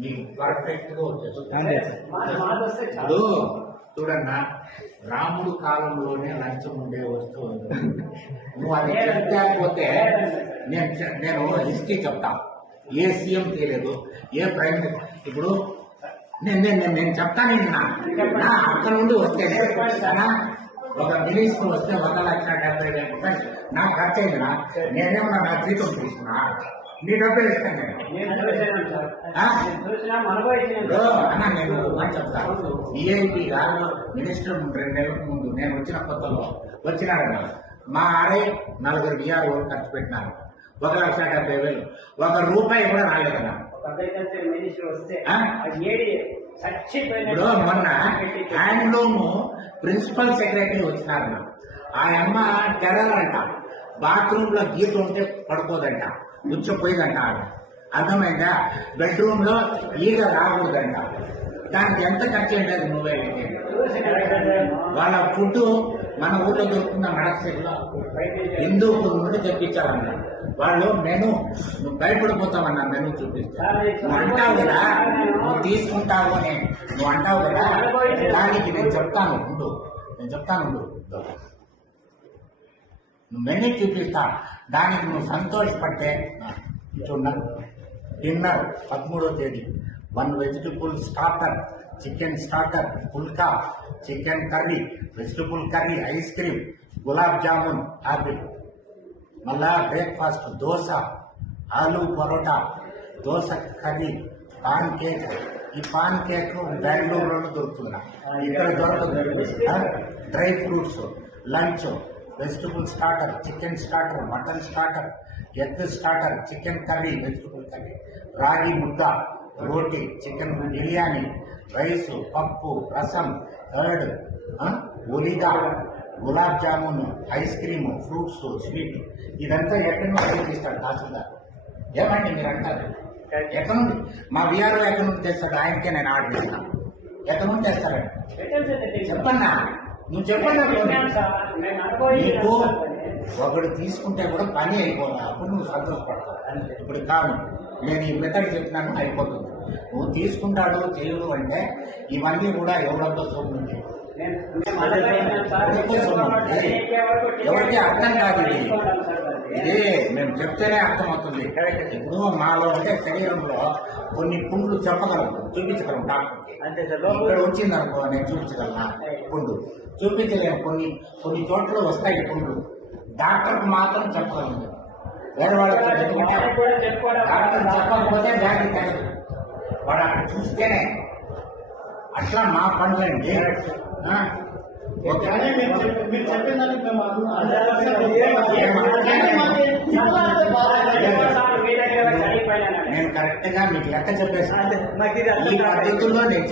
మీకు పర్ఫెక్ట్ గా వచ్చేస్తుంది. ఇప్పుడు చూడన్నా, రాముడు కాలంలోనే లంచం ఉండే వస్తువు. నువ్వు అది చెప్పకపోతే నేను హిస్టరీ చెప్తా. ఏ సీఎం తెలియదు, ఏ ప్రైమ్ మినిస్టర్. ఇప్పుడు నేను చెప్తాను, నా అక్కడ నుండి వస్తేనే ఒక మినిస్టర్ వస్తే 1,70,000 రూపాయలు నాకు ఖర్చు అయిందినా, నేనేమన్నా నా జీతం తీసుకున్నా, నీ డబ్బే ఇస్తాను అన్నా. నేను చెప్తాను, ఈఐపీగా మినిస్టర్ 2 నెలల ముందు నేను వచ్చిన కొత్తలో వచ్చినారన్నా, మా ఆడే 4 బిఆర్ ఖర్చు పెట్టినారు, 1,70,000. 1 రూపాయి కూడా రాలేదన్నా. ఇప్పుడు మొన్న హ్యాండ్లూమ్ ప్రిన్సిపల్ సెక్రటరీ వచ్చినారన్న, ఆ అమ్మ తెరలంట, బాత్రూమ్ లో గీత ఉంటే పడుకోదంట, ముచ్చిపోయిందంట. అర్థమైందా? బెడ్రూమ్ లో ఈగ రాకూడదంట. దానికి ఎంత ఖర్చు అయింది నువ్వే? వాళ్ళ ఫుడ్ మన ఊళ్ళో దొరుకుతున్న మడక్సీలో హిందూపూర్ నుండి తెప్పించాలన్న. వాళ్ళు మెను, నువ్వు భయపడిపోతావన్నా మెను చూపిస్తా. నువ్వు అంటావు కదా, నువ్వు తీసుకుంటావు అని నువ్వు అంటావు కదా, దానికి నేను చెప్తాను ఉండు, నువ్వు మెను చూపిస్తా. దానికి నువ్వు సంతోషపడితే చూడ, డిన్నర్ 13వ తేదీ 1 vegetable starter, chicken starter, pulka, chicken curry, vegetable curry, ice cream, gulab jamun, apple. మళ్ళా breakfast dosa, aloo paratha, dosa curry, pancake. ఈ పాన్ కేక్ బెంగళూరులో దొరుకుతుందా, ఇక్కడ దొరుకుతుంది. Dry fruits, lunch, vegetable starter, chicken starter, mutton starter, egg starter, chicken curry, vegetable curry, ragi mudda, roti, chicken biryani, rice, పప్పు, rasam, curd, ఒలిగా, gulab jamun, ice cream, fruits, sweet. ఇదంతా ఎక్కడి నుంచి ఆలోచిస్తాడు తహసీల్దార్? ఏమండి మీరు అంటారు, ఎక్కడి నుండి? మా విఆర్ఓ ఎక్కడి నుండి తెస్తాడు? ఆయనకే నేను ఆర్డర్ ఇస్తాను. ఎక్కడి నుండి తెస్తారండి చెప్పన్నా, నువ్వు చెప్పన్నా. నీకు ఒకడు తీసుకుంటే కూడా పని అయిపోవాలి, అప్పుడు నువ్వు సంతోషపడతావు. ఇప్పుడు కాదు, నేను ఈ మెథడ్ చెప్పినాను, అయిపోతుంది. నువ్వు తీసుకుంటాడు చేయడు అంటే ఇవన్నీ కూడా ఎవరితో సొమ్ము ఉంది, ఎవరికి అర్థం కాదు. ఇది మేము చెప్తేనే అర్థమవుతుంది. ఇప్పుడు మాలో అంటే శరీరంలో కొన్ని పుండ్లు చెప్పగలం, చూపించగలం డాక్టర్కి. ఇక్కడ వచ్చింది అనుకో, నేను చూపించగలనా పుండు? చూపించలేము. కొన్ని చోట్ల వస్తాయి పుండ్లు, డాక్టర్కి మాత్రం చెప్పగలను. వేరే వాళ్ళకి డాక్టర్ చెప్పకపోతే వ్యాధి తగ్గదు, వాడు అక్కడ చూస్తేనే. అట్లా మా పనులండి. నేను కరెక్ట్ గా మీకు లెక్క చెప్పేసి ఈ పద్ధతుల్లో నేను